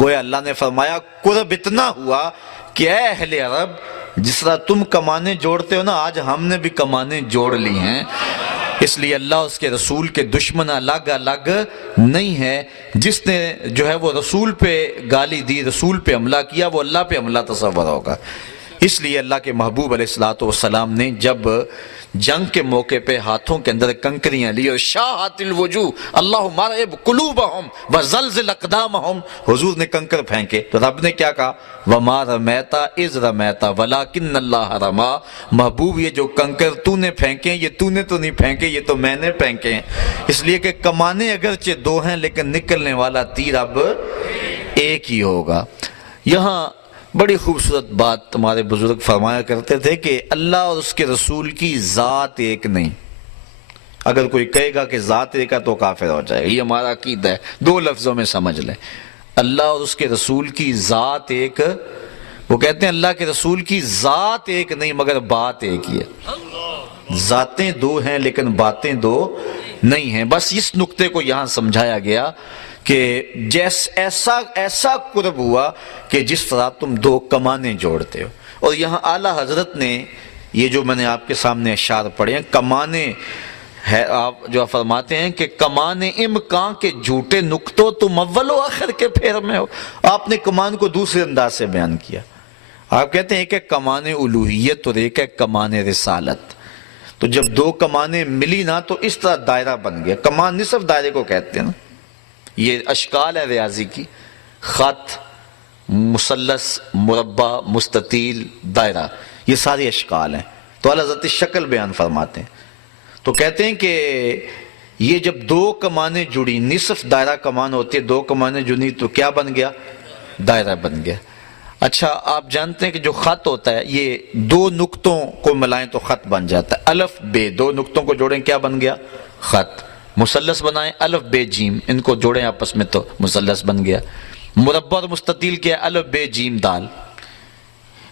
گویا اللہ نے فرمایا قرب اتنا ہوا کہ اے اہل عرب، جس طرح تم کمانے جوڑتے ہو نا، آج ہم نے بھی کمانے جوڑ لی ہیں۔ اس لیے اللہ اس کے رسول کے دشمن الگ الگ نہیں ہے۔ جس نے جو ہے وہ رسول پہ گالی دی، رسول پہ حملہ کیا، وہ اللہ پہ حملہ تصور ہوگا۔ اس لیے اللہ کے محبوب علیہ السلام نے جب جنگ کے موقع پہ ہاتھوں کے اندر کنکریاں لی اور شاہت الوجوہ اللہم ارعب قلوبہم وزلزل اقدامہم، حضور نے کنکر پھینکے تو رب نے کیا کہا؟ وما رمیت اذ رمیت ولکن اللہ رمی، محبوب یہ جو کنکر تو نے پھینکے یہ تو نے تو نہیں پھینکے، یہ تو میں نے پھینکے ہیں۔ اس لیے کہ کمانے اگرچہ دو ہیں لیکن نکلنے والا تیر اب ایک ہی ہوگا۔ یہاں بڑی خوبصورت بات ہمارے بزرگ فرمایا کرتے تھے کہ اللہ اور اس کے رسول کی ذات ایک نہیں۔ اگر کوئی کہے گا کہ ذات ایک ہے تو کافر ہو جائے گا، یہ ہمارا عقیدہ ہے، دو لفظوں میں سمجھ لیں۔ اللہ اور اس کے رسول کی ذات ایک، وہ کہتے ہیں اللہ کے رسول کی ذات ایک نہیں مگر بات ایک ہی ہے۔ ذاتیں دو ہیں لیکن باتیں دو نہیں ہیں۔ بس اس نقطے کو یہاں سمجھایا گیا کہ ایسا قرب ہوا کہ جس طرح تم دو کمانے جوڑتے ہو۔ اور یہاں اعلیٰ حضرت نے یہ جو میں نے آپ کے سامنے اشعار پڑھے ہیں، کمانے ہے، آپ جو فرماتے ہیں کہ کمانے امکان کے جھوٹے نقطوں تم اول و آخر کے پھیر میں ہو۔ آپ نے کمان کو دوسرے انداز سے بیان کیا۔ آپ کہتے ہیں ایک ہے کمانے الوہیت اور ایک ہے کمانے رسالت۔ تو جب دو کمانے ملی نا تو اس طرح دائرہ بن گیا۔ کمان نصف دائرے کو کہتے ہیں نا، یہ اشکال ہے ریاضی کی، خط، مثلث، مربع، مستطیل، دائرہ، یہ سارے اشکال ہیں۔ تو اعلیٰ حضرت شکل بیان فرماتے ہیں تو کہتے ہیں کہ یہ جب دو کمانیں جڑی، نصف دائرہ کمان ہوتی ہے، دو کمانیں جڑی تو کیا بن گیا؟ دائرہ بن گیا۔ اچھا آپ جانتے ہیں کہ جو خط ہوتا ہے یہ دو نقطوں کو ملائیں تو خط بن جاتا ہے۔ الف بے، دو نقطوں کو جوڑیں کیا بن گیا؟ خط۔ مثلث بنائیں، الف بے جیم، ان کو جوڑیں آپس میں تو مثلث بن گیا۔ مربع اور مستطیل کیا ہے؟ الف بے جیم دال۔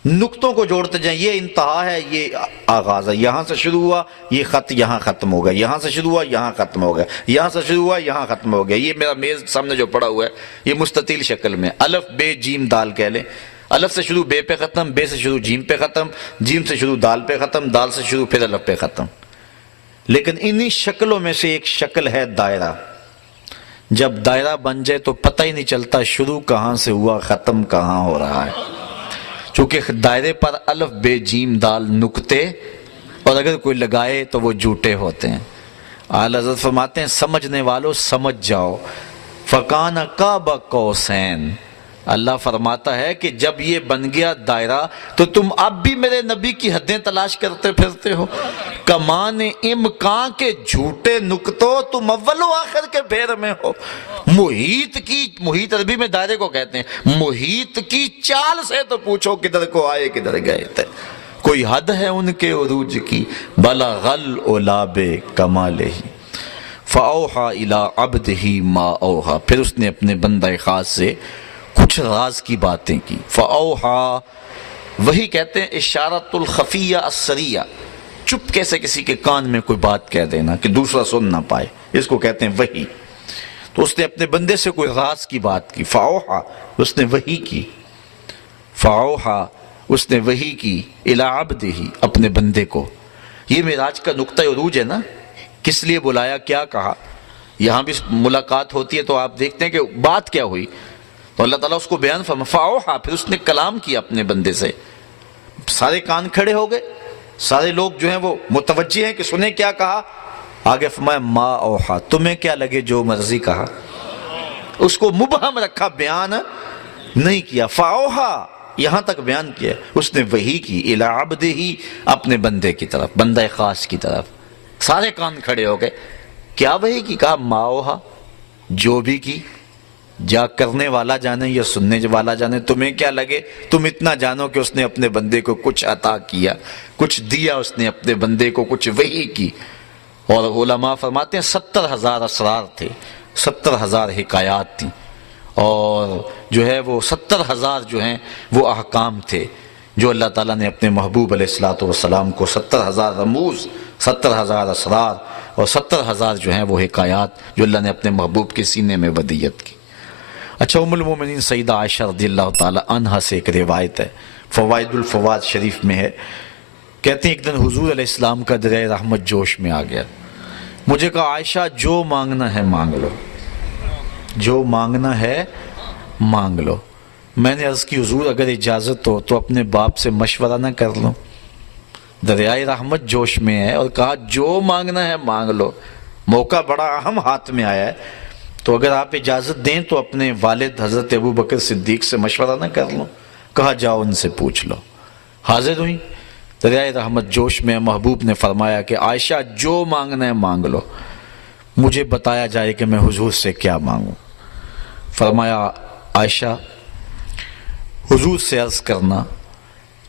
نقطوں کو جوڑتے جائیں، یہ انتہا ہے، یہ آغاز ہے۔ یہاں سے شروع ہوا یہ خط، یہاں ختم ہو گیا، یہاں سے شروع ہوا یہاں ختم ہو گیا، یہاں سے شروع ہوا یہاں ختم ہو گیا۔ یہ میرا میز سامنے جو پڑا ہوا ہے یہ مستطیل شکل میں، الف بے جیم دال کہہ لیں۔ الف سے شروع بے پہ ختم، بے سے شروع جیم پہ ختم، جیم سے شروع دال پہ ختم، دال سے شروع پھر الف پہ ختم۔ لیکن انہی شکلوں میں سے ایک شکل ہے دائرہ۔ جب دائرہ بن جائے تو پتہ ہی نہیں چلتا شروع کہاں سے ہوا، ختم کہاں ہو رہا ہے، چونکہ دائرے پر الف بے جیم دال نقطے، اور اگر کوئی لگائے تو وہ جھوٹے ہوتے ہیں۔ اعلیٰ حضرت فرماتے ہیں سمجھنے والوں سمجھ جاؤ، فَكَانَ قَابَ قَوْسَيْنِ، اللہ فرماتا ہے کہ جب یہ بن گیا دائرہ تو تم اب بھی میرے نبی کی حدیں تلاش کرتے پھرتے ہو۔ کمان امکان کے جھوٹے نقطوں تم اول و آخر کے پھیر میں ہو۔ محیط عربی میں دائرے کو کہتے ہیں، محیط کی چال سے تو پوچھو کدھر کو آئے کدھر گئے تھے، کوئی حد ہے ان کے عروج کی، بلغ العلا بکمالہ فاوحی الی عبدہ ما اوحی، پھر اس نے اپنے بندہ خاص سے کچھ راز کی باتیں کی۔ فاوحی، وہی کہتے ہیں اشارت الخفیہ السریہ، چپ کیسے کسی کے کان میں کوئی بات کہہ دینا کہ دوسرا سن نہ پائے، اس کو کہتے ہیں وحی۔ تو اس نے اپنے بندے سے کوئی راز کی بات کی، فاوحی، اس نے وحی کی، فاوحی، اس نے وحی کی، الی عبدہ، اپنے بندے کو۔ یہ معراج کا نقطہ عروج ہے نا، کس لیے بلایا، کیا کہا؟ یہاں بھی ملاقات ہوتی ہے تو آپ دیکھتے ہیں کہ بات کیا ہوئی، تو اللہ تعالیٰ اس کو بیان فرما، فاوحی، پھر اس نے کلام کیا اپنے بندے سے۔ سارے کان کھڑے ہو گئے، سارے لوگ جو ہیں وہ متوجہ ہیں کہ سنیں کیا کہا۔ آگے فرمایا ما اوحی، تمہیں کیا لگے جو مرضی کہا، اس کو مبہم رکھا، بیان نہیں کیا۔ فاوحی، یہاں تک بیان کیا، اس نے وحی کی، الی عبدہ، اپنے بندے کی طرف، بندہ خاص کی طرف۔ سارے کان کھڑے ہو گئے، کیا وحی کی؟ کہا ما اوحی، جو بھی کی، جا کرنے والا جانے یا سننے والا جانے، تمہیں کیا لگے، تم اتنا جانو کہ اس نے اپنے بندے کو کچھ عطا کیا، کچھ دیا، اس نے اپنے بندے کو کچھ وحی کی۔ اور علماء فرماتے ہیں 70,000 اسرار تھے، 70,000 حکایات تھیں، اور جو ہے وہ 70,000 جو ہیں وہ احکام تھے جو اللہ تعالیٰ نے اپنے محبوب علیہ السلام کو 70,000 رموز، 70,000 اسرار اور 70,000 جو ہیں وہ حکایات جو اللہ نے اپنے محبوب کے سینے میں ودیت کی۔ اچھا، ام المومنین سیدہ عائشہ رضی اللہ تعالی عنہا سے ایک روایت ہے، فوائد الفوائد شریف میں ہے، کہتے ہیں ایک دن حضور علیہ السلام کا دریائے رحمت جوش میں آ گیا، مجھے کہا عائشہ جو مانگنا ہے مانگ لو، جو مانگنا ہے مانگ لو۔ میں نے عرض کی حضور اگر اجازت ہو تو اپنے باپ سے مشورہ نہ کر لوں، دریائے رحمت جوش میں ہے اور کہا جو مانگنا ہے مانگ لو، موقع بڑا اہم ہاتھ میں آیا ہے، تو اگر آپ اجازت دیں تو اپنے والد حضرت ابو بکر صدیق سے مشورہ نہ کر لوں؟ کہا جاؤ ان سے پوچھ لو۔ حاضر ہوئی، دریائے رحمت جوش میں محبوب نے فرمایا کہ عائشہ جو مانگنا ہے مانگ لو، مجھے بتایا جائے کہ میں حضور سے کیا مانگوں۔ فرمایا عائشہ حضور سے عرض کرنا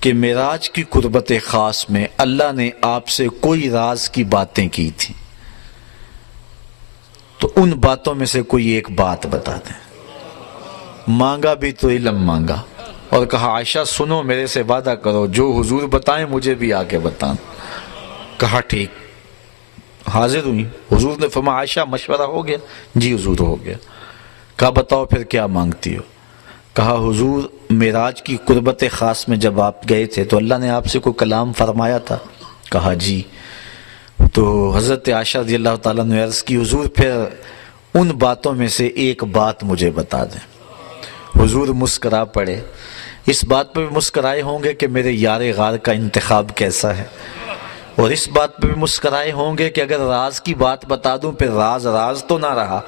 کہ معراج کی قربت خاص میں اللہ نے آپ سے کوئی راز کی باتیں کی تھیں، تو ان باتوں میں سے کوئی ایک بات بتا دیں۔ مانگا بھی تو علم مانگا اور کہا عائشہ سنو، میرے سے وعدہ کرو جو حضور بتائیں مجھے بھی آ کے بتانا۔ کہا ٹھیک۔ حاضر ہوئی، حضور نے فرمایا عائشہ مشورہ ہو گیا؟ جی حضور ہو گیا۔ کہا بتاؤ پھر کیا مانگتی ہو؟ کہا حضور معراج کی قربت خاص میں جب آپ گئے تھے تو اللہ نے آپ سے کوئی کلام فرمایا تھا؟ کہا جی۔ تو حضرت عائشہ رضی اللہ تعالیٰ نے عرض کی حضور پھر ان باتوں میں سے ایک بات مجھے بتا دیں۔ حضور مسکرا پڑے، اس بات پہ بھی مسکرائے ہوں گے کہ میرے یار غار کا انتخاب کیسا ہے، اور اس بات پہ بھی مسکرائے ہوں گے کہ اگر راز کی بات بتا دوں پھر راز راز تو نہ رہا،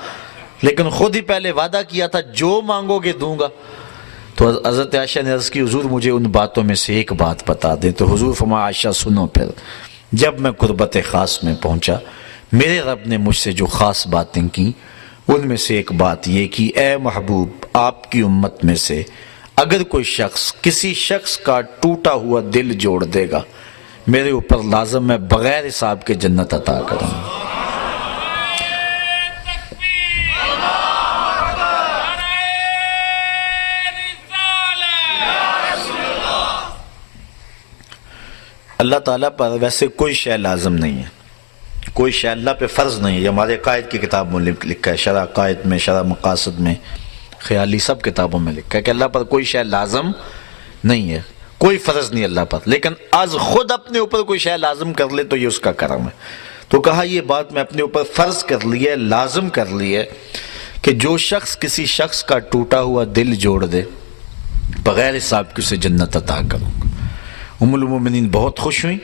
لیکن خود ہی پہلے وعدہ کیا تھا جو مانگو گے دوں گا۔ تو حضرت عائشہ نے عرض کی حضور مجھے ان باتوں میں سے ایک بات بتا دیں۔ تو حضور فرمایا عائشہ سنو پھر، جب میں قربت خاص میں پہنچا میرے رب نے مجھ سے جو خاص باتیں کی ان میں سے ایک بات یہ کہ اے محبوب آپ کی امت میں سے اگر کوئی شخص کسی شخص کا ٹوٹا ہوا دل جوڑ دے گا میرے اوپر لازم میں بغیر حساب کے جنت عطا کروں گا۔ اللہ تعالیٰ پر ویسے کوئی شے لازم نہیں ہے، کوئی شے اللہ پہ فرض نہیں ہے، یہ ہمارے قائد کی کتاب میں لکھا ہے، شرح قائد میں، شرح مقاصد میں، خیالی سب کتابوں میں لکھا ہے کہ اللہ پر کوئی شے لازم نہیں ہے، کوئی فرض نہیں اللہ پر، لیکن از خود اپنے اوپر کوئی شے لازم کر لے تو یہ اس کا کرم ہے۔ تو کہا یہ بات میں اپنے اوپر فرض کر لی ہے، لازم کر لی ہے کہ جو شخص کسی شخص کا ٹوٹا ہوا دل جوڑ دے بغیر حساب کے اسے جنت عطا کروں گا۔ ام المومنین بہت خوش ہوئیں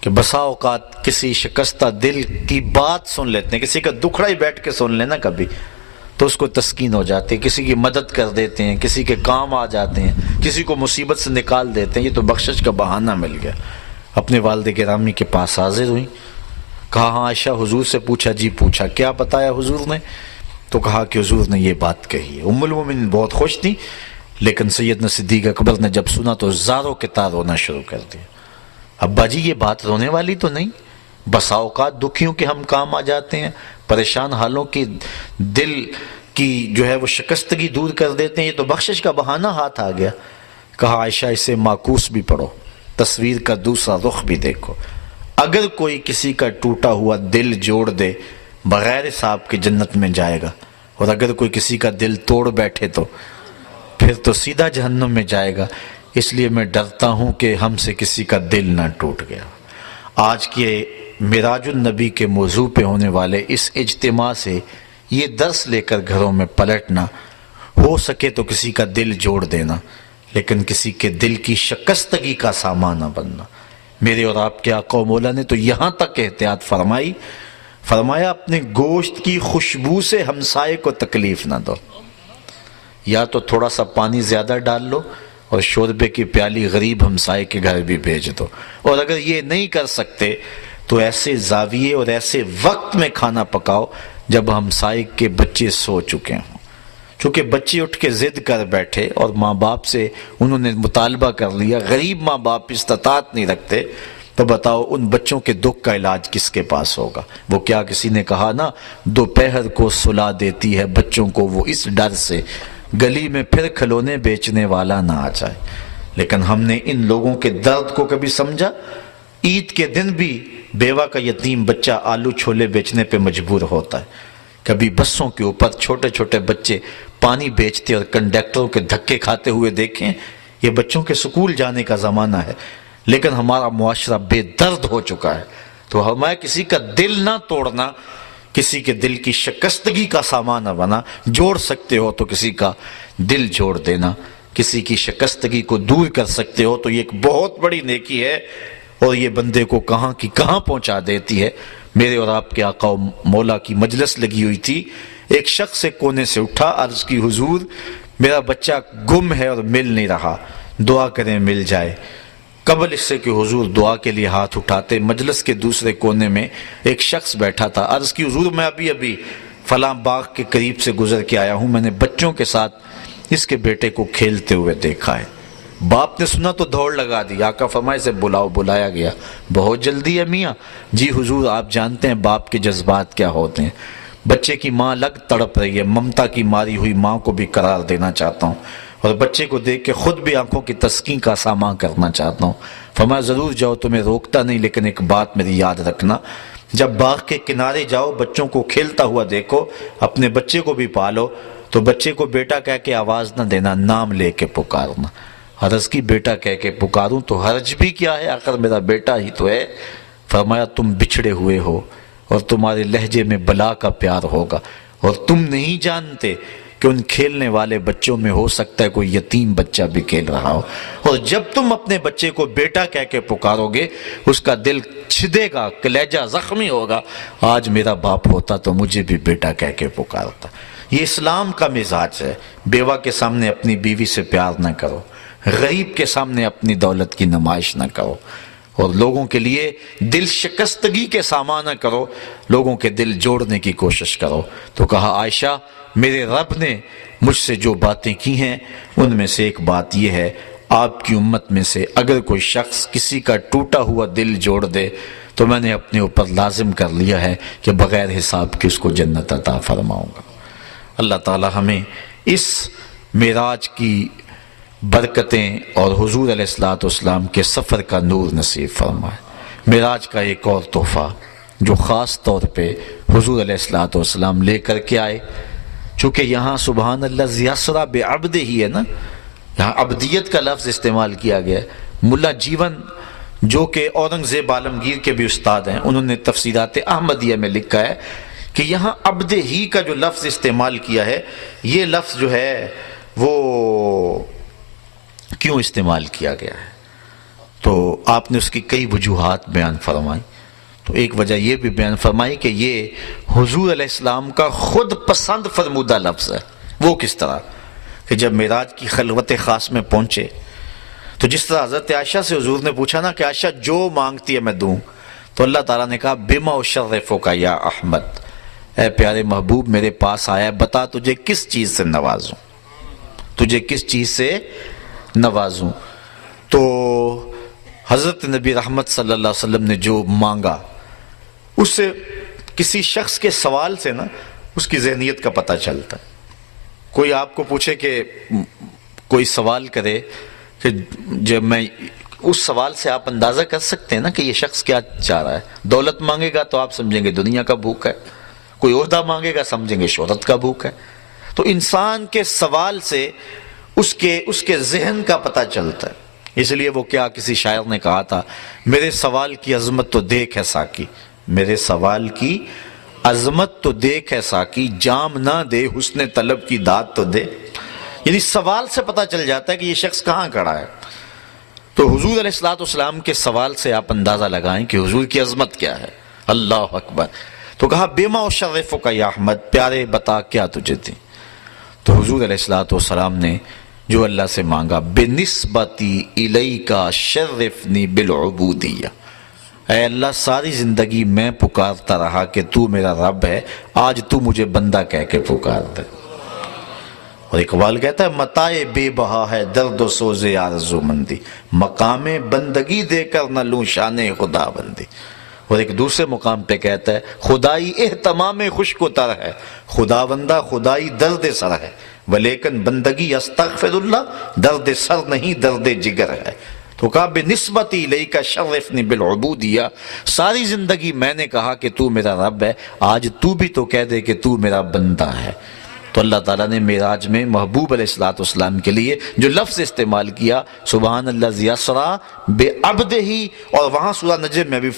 کہ بسا اوقات کسی شکستہ دل کی بات سن لیتے ہیں، کسی کا دکھڑا ہی بیٹھ کے سن لینا کبھی تو اس کو تسکین ہو جاتی ہے، کسی کی مدد کر دیتے ہیں، کسی کے کام آ جاتے ہیں، کسی کو مصیبت سے نکال دیتے ہیں، یہ تو بخشش کا بہانہ مل گیا۔ اپنے والد گرامی کے پاس حاضر ہوئیں، کہا ہاں عائشہ حضور سے پوچھا؟ جی پوچھا۔ کیا بتایا حضور نے؟ تو کہا کہ حضور نے یہ بات کہی ہے۔ ام المومنین بہت خوش تھی، لیکن سیدنا صدیق اکبر نے جب سنا تو زاروں کے تار رونا شروع کر دیا۔ ابا جی یہ بات رونے والی تو نہیں، بسا اوقات دکھیوں کے ہم کام آ جاتے ہیں، پریشان حالوں کی دل کی جو ہے وہ شکستگی دور کر دیتے ہیں، یہ تو بخشش کا بہانہ ہاتھ آ گیا۔ کہا عائشہ اسے معکوس بھی پڑھو، تصویر کا دوسرا رخ بھی دیکھو، اگر کوئی کسی کا ٹوٹا ہوا دل جوڑ دے بغیر حساب کے جنت میں جائے گا، اور اگر کوئی کسی کا دل توڑ بیٹھے تو پھر تو سیدھا جہنم میں جائے گا۔ اس لیے میں ڈرتا ہوں کہ ہم سے کسی کا دل نہ ٹوٹ گیا۔ آج کے معراج النبی کے موضوع پہ ہونے والے اس اجتماع سے یہ درس لے کر گھروں میں پلٹنا، ہو سکے تو کسی کا دل جوڑ دینا، لیکن کسی کے دل کی شکستگی کا سامان نہ بننا۔ میرے اور آپ کے آقا و مولا نے تو یہاں تک احتیاط فرمایا اپنے گوشت کی خوشبو سے ہمسائے کو تکلیف نہ دو، یا تو تھوڑا سا پانی زیادہ ڈال لو اور شوربے کی پیالی غریب ہمسائے کے گھر بھی بھیج دو، اور اگر یہ نہیں کر سکتے تو ایسے زاویے اور ایسے وقت میں کھانا پکاؤ جب ہمسائے کے بچے سو چکے ہوں۔ چونکہ بچے اٹھ کے ضد کر بیٹھے اور ماں باپ سے انہوں نے مطالبہ کر لیا، غریب ماں باپ استطاعت نہیں رکھتے، تو بتاؤ ان بچوں کے دکھ کا علاج کس کے پاس ہوگا؟ وہ کیا کسی نے کہا نا، دوپہر کو سلا دیتی ہے بچوں کو وہ اس ڈر سے گلی میں پھر کھلونے بیچنے والا نہ آ جائے۔ لیکن ہم نے ان لوگوں کے درد کو کبھی سمجھا؟ عید کے دن بھی بیوہ کا یتیم بچہ آلو چھولے بیچنے پہ مجبور ہوتا ہے، کبھی بسوں کے اوپر چھوٹے چھوٹے بچے پانی بیچتے اور کنڈکٹروں کے دھکے کھاتے ہوئے دیکھیں. یہ بچوں کے سکول جانے کا زمانہ ہے، لیکن ہمارا معاشرہ بے درد ہو چکا ہے. تو ہمیں کسی کا دل نہ توڑنا، کسی کے دل کی شکستگی کا سامان نہ بنا. جوڑ سکتے ہو تو کسی کا دل جوڑ دینا، کسی کی شکستگی کو دور کر سکتے ہو تو یہ ایک بہت بڑی نیکی ہے، اور یہ بندے کو کہاں کی کہاں پہنچا دیتی ہے. میرے اور آپ کے آقا و مولا کی مجلس لگی ہوئی تھی. ایک شخص سے کونے سے اٹھا، عرض کی حضور میرا بچہ گم ہے اور مل نہیں رہا، دعا کریں مل جائے. قبل اس سے کہ حضور دعا کے لیے ہاتھ اٹھاتے، مجلس کے دوسرے کونے میں ایک شخص بیٹھا تھا. عرض کی حضور میں ابھی فلاں باغ کے قریب سے گزر کے آیا ہوں، میں نے بچوں کے ساتھ اس کے بیٹے کو کھیلتے ہوئے دیکھا ہے. باپ نے سنا تو دوڑ لگا دی. آقا فرمائے سے بلایا گیا. بہت جلدی ہے میاں. جی حضور آپ جانتے ہیں باپ کے جذبات کیا ہوتے ہیں. بچے کی ماں الگ تڑپ رہی ہے، ممتا کی ماری ہوئی ماں کو بھی قرار دینا چاہتا ہوں، اور بچے کو دیکھ کے خود بھی آنکھوں کی تسکین کا سامان کرنا چاہتا ہوں. فرمایا ضرور جاؤ، تمہیں روکتا نہیں، لیکن ایک بات میری یاد رکھنا، جب باغ کے کنارے جاؤ بچوں کو کھیلتا ہوا دیکھو، اپنے بچے کو بھی پالو تو بچے کو بیٹا کہہ کے آواز نہ دینا، نام لے کے پکارنا. عرض کی بیٹا کہہ کے پکاروں تو حرج بھی کیا ہے، آخر میرا بیٹا ہی تو ہے. فرمایا تم بچھڑے ہوئے ہو اور تمہارے لہجے میں بلا کا پیار ہوگا، اور تم نہیں جانتے کہ ان کھیلنے والے بچوں میں ہو سکتا ہے کوئی یتیم بچہ بھی کھیل رہا ہو. اور جب تم اپنے بچے کو بیٹا کہہ کے پکارو گے اس کا دل چھدے گا، کلیجہ زخمی ہوگا. آج میرا باپ ہوتا تو مجھے بھی بیٹا کہہ کے پکارتا. یہ اسلام کا مزاج ہے. بیوہ کے سامنے اپنی بیوی سے پیار نہ کرو، غریب کے سامنے اپنی دولت کی نمائش نہ کرو، اور لوگوں کے لیے دل شکستگی کے سامان نہ کرو، لوگوں کے دل جوڑنے کی کوشش کرو. تو کہا عائشہ میرے رب نے مجھ سے جو باتیں کی ہیں ان میں سے ایک بات یہ ہے، آپ کی امت میں سے اگر کوئی شخص کسی کا ٹوٹا ہوا دل جوڑ دے تو میں نے اپنے اوپر لازم کر لیا ہے کہ بغیر حساب کے اس کو جنت عطا فرماؤں گا. اللہ تعالی ہمیں اس معراج کی برکتیں اور حضور علیہ السلام کے سفر کا نور نصیب فرمائے. معراج کا ایک اور تحفہ جو خاص طور پہ حضور علیہ السلام لے کر کے آئے، چونکہ یہاں سبحان اللہ زیاسرا بے عبد ہی ہے نا، یہاں عبدیت کا لفظ استعمال کیا گیا ہے. ملا جیون جو کہ اورنگزیب عالمگیر کے بھی استاد ہیں، انہوں نے تفسیرات احمدیہ میں لکھا ہے کہ یہاں عبد ہی کا جو لفظ استعمال کیا ہے، یہ لفظ جو ہے وہ کیوں استعمال کیا گیا ہے، تو آپ نے اس کی کئی وجوہات بیان فرمائی. تو ایک وجہ یہ بھی بیان فرمائی کہ یہ حضور علیہ السلام کا خود پسند فرمودہ لفظ ہے. وہ کس طرح کہ جب معراج کی خلوت خاص میں پہنچے تو جس طرح حضرت عائشہ سے حضور نے پوچھا نا کہ عائشہ جو مانگتی ہے میں دوں، تو اللہ تعالیٰ نے کہا بما اشرفک یا احمد، اے پیارے محبوب میرے پاس آیا، بتا تجھے کس چیز سے نوازوں، تجھے کس چیز سے نوازوں. تو حضرت نبی رحمت صلی اللہ علیہ وسلم نے جو مانگا، اس سے کسی شخص کے سوال سے نا اس کی ذہنیت کا پتہ چلتا ہے. کوئی آپ کو پوچھے کہ کوئی سوال کرے کہ جب میں اس سوال سے آپ اندازہ کر سکتے ہیں نا کہ یہ شخص کیا چاہ رہا ہے. دولت مانگے گا تو آپ سمجھیں گے دنیا کا بھوک ہے، کوئی عہدہ مانگے گا سمجھیں گے شہرت کا بھوک ہے. تو انسان کے سوال سے اس کے ذہن کا پتہ چلتا ہے. اس لیے وہ کیا کسی شاعر نے کہا تھا، میرے سوال کی عظمت تو دیکھ ہے ساقی، میرے سوال کی عظمت تو دیکھ ہے ساقی، جام نہ دے حسن طلب کی داد تو دے. یعنی سوال سے پتہ چل جاتا ہے کہ یہ شخص کہاں کھڑا ہے. تو حضور علیہ السلام کے سوال سے آپ اندازہ لگائیں کہ حضور کی عظمت کیا ہے. اللہ اکبر. تو کہا بما اشرفک یا احمد، پیارے بتا کیا تجھے دیں. تو حضور علیہ السلام نے جو اللہ سے مانگا، بنسبتی الیک شرفنی بالعبودیہ، اے اللہ ساری زندگی میں پکارتا رہا کہ تو میرا رب ہے، آج تو مجھے بندہ کہہ کے پکار دے. اور اقبال کہتا ہے متاع بے بہا ہے درد و سوز آرزو مندی، مقام بندگی دے کر نہ لوں شان خدا بندی. اور ایک دوسرے مقام پہ کہتا ہے خدائی اہتمام خشک و تر ہے، خدا بندہ خدائی درد سر ہے، ولیکن بندگی استغفر اللہ درد سر نہیں درد جگر ہے. تو کہا بنسبتی الیک شرفنی بالعبودیہ، ساری زندگی میں نے کہا کہ تو میرا رب ہے، آج تو بھی تو کہہ دے کہ تو میرا بندہ ہے. تو اللہ تعالیٰ نے معراج میں محبوب علیہ الصلوۃ والسلام کے لیے جو لفظ استعمال کیا سبحان اللہ ذی اسریٰ بعبدہ، اور وہاں سورہ نجم میں بھی